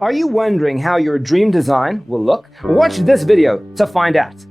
Are you wondering how your dream design will look? Watch this video to find out.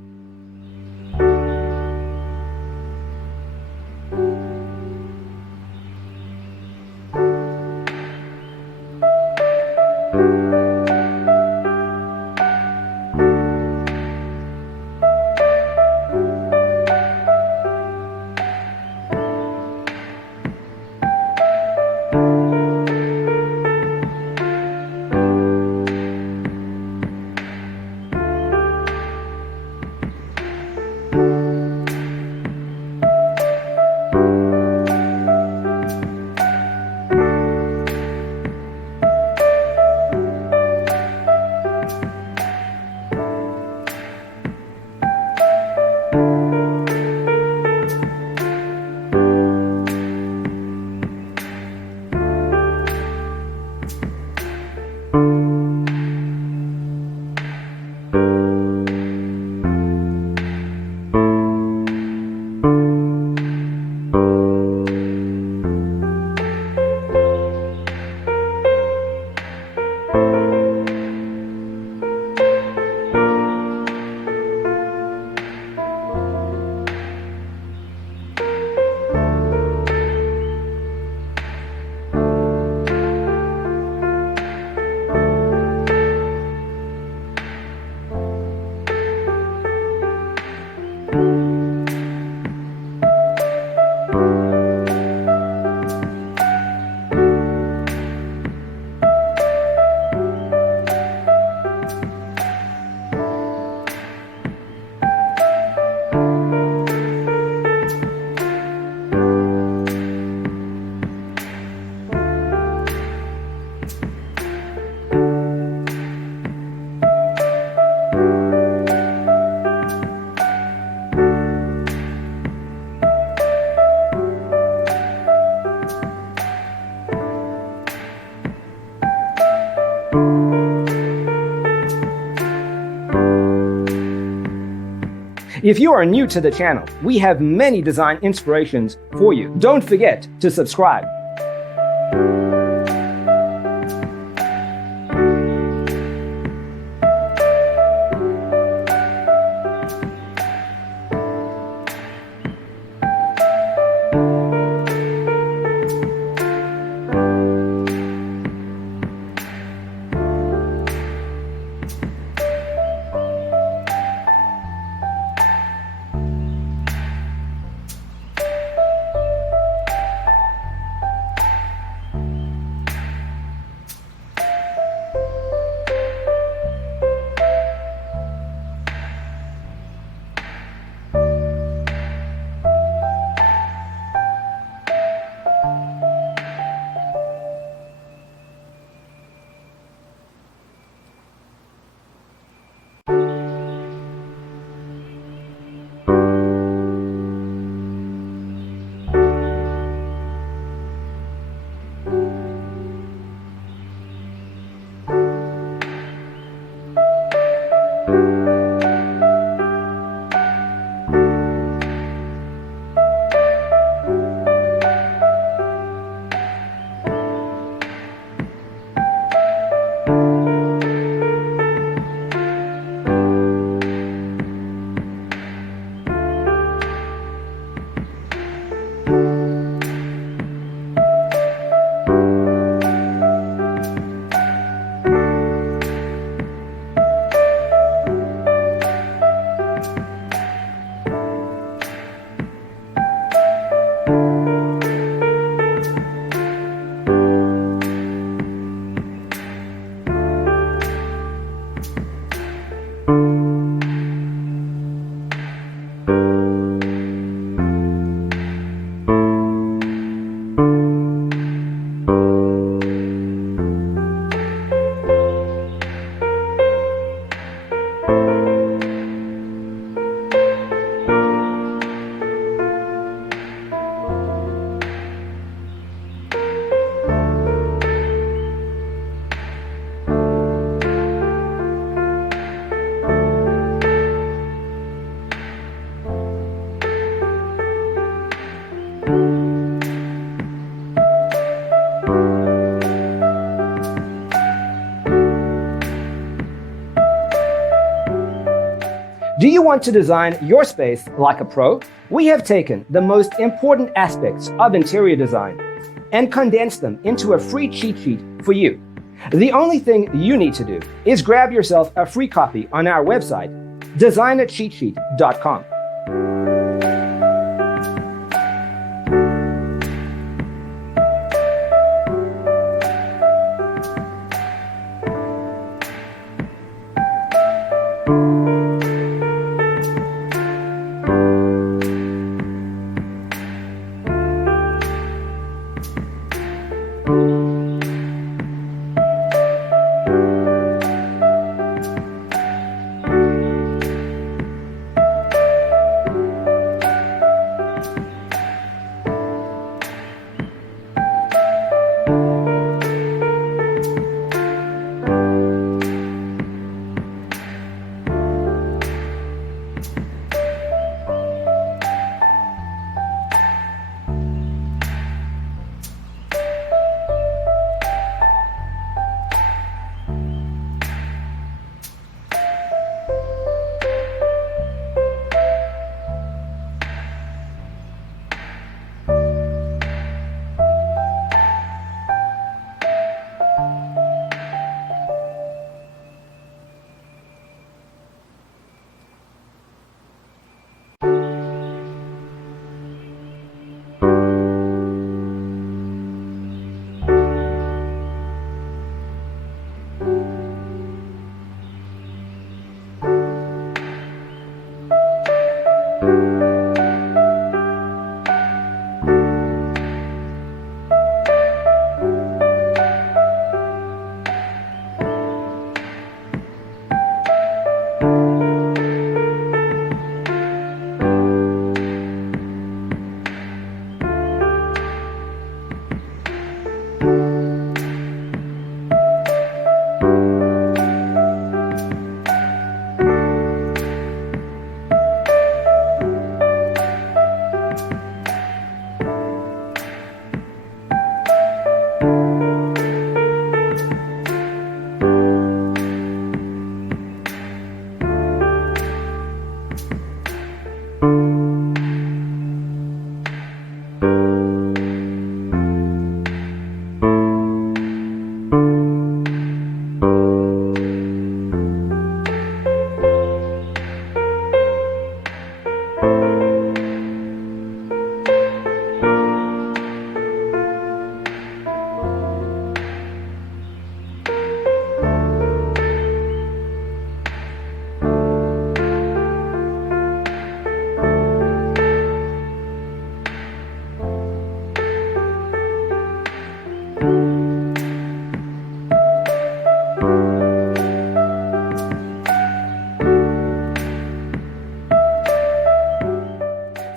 If you are new to the channel, we have many design inspirations for you. Don't forget to subscribe. Do you want to design your space like a pro? We have taken the most important aspects of interior design and condensed them into a free cheat sheet for you. The only thing you need to do is grab yourself a free copy on our website, designercheatsheet.com.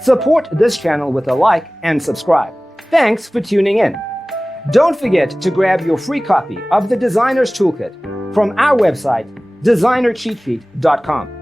Support this channel with a like and subscribe. Thanks for tuning in. Don't forget to grab your free copy of the Designer's Toolkit from our website, designercheatsheet.com.